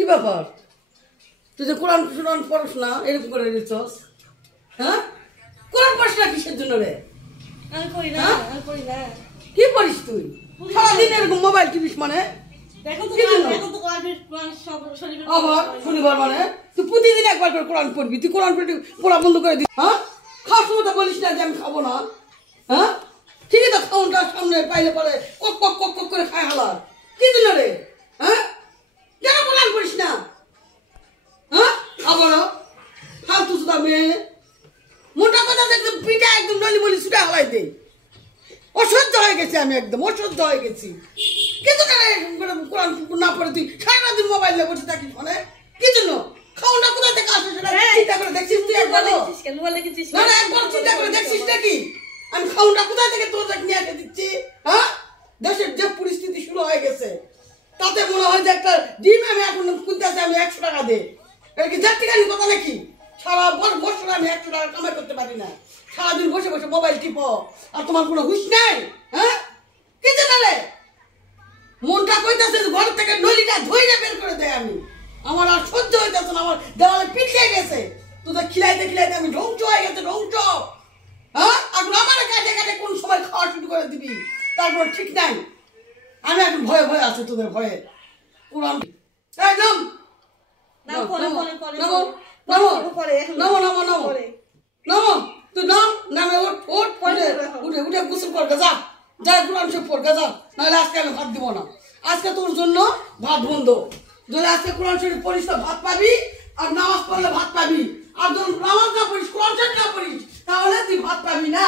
কি ব্যাপার? তুই যে কোরআন শুনান পড়স না এরকম করে দিচ্ছস? হ্যাঁ, কোরআন পড়স না কিসের জন্য রে? আমি পড়ি না, আমি পড়ি না। কি পড়িস তুই? সারাদিন এরকম মোবাইল টিপিস মানে? দেখো তো, দেখো তো কোরআন সব শরীফের আবার শনিবার মানে তুই প্রতিদিন একবার করে কোরআন পড়বি? তুই কোরআন পড়া বন্ধ করে দিস? হ্যাঁ, খাওয়ার সময় তো বলিস না যে আমি খাবো না। হ্যাঁ, ঠিকই তো খাওয়ানটার সামনে পাইলে পরে কক কক কক কক করে খায় হালার। কি জন্য রে? হ্যাঁ, কেন কোরআন পড়িস না? হ্যাঁ, আবার ফালতু সুদা মেয়ে, মোটা কথা একদম পিঠা একদম নলি বলি ছুটে হালাই দে। অসহ্য হয়ে গেছি আমি, একদম অসহ্য হয়ে গেছি। কিন্তু কোরআন না পড়ে তুই সারাদিন মোবাইল নিয়ে বসে থাকিস মানে কি জন্য? খাওয়াটা কোথা থেকে আসে সেটা চিন্তা করে দেখছিস তুই? একবার না একবার চিন্তা করে দেখছিস নাকি আমি খাওয়াটা কোথা থেকে তোর নিয়ে এসে দিচ্ছি? হ্যাঁ, দেশের যে পরিস্থিতি শুরু হয়ে গেছে তাতে মনে হয় যে একটা ডিম আমি এখন কিনতে আসে আমি 100 টাকা দে। এটা কি জাতিকানি কথা নাকি? সারা বছর আমি 100 টাকা কামাই করতে পারি না, সারাদিন বসে বসে মোবাইল টিপো আর তোমার কোনো হুঁশ নাই? হ্যাঁ, কি জানা রে? মনটা কইতাছে ঘর থেকে নলিটা ধইরা বের করে দেয় আমি। আমার আর সহ্য হইতাছে না, আমার দেওয়ালে পিছিয়ে গেছে। তোদের খিলাইতে খিলাইতে আমি ধ্বংস হয়ে গেছে, ধ্বংস। হ্যাঁ, এখন আমার কাটে কাটে কোন সময় খাওয়া শুরু করে দিবি তারপর ঠিক নাই। আমি এখন ভয়ে ভয়ে আছি তোদের ভয়ে। কোরআন এই নাম নামো নামো নামো নামো, তুই নাম নামে ওঠ ওঠ উঠে উঠে উঠে গোসল কর যা, যা কোরআন শরীফ পড় যা, নাহলে আজকে আমি ভাত দিব না। আজকে তোর জন্য ভাত বন্ধ। যদি আজকে কোরআন শরীফ পড়িস তো ভাত পাবি, আর নামাজ পড়লে ভাত পাবি। আর যখন নামাজ না পড়িস, কোরআন শরীফ না পড়িস, তাহলে তুই ভাত পাবি না।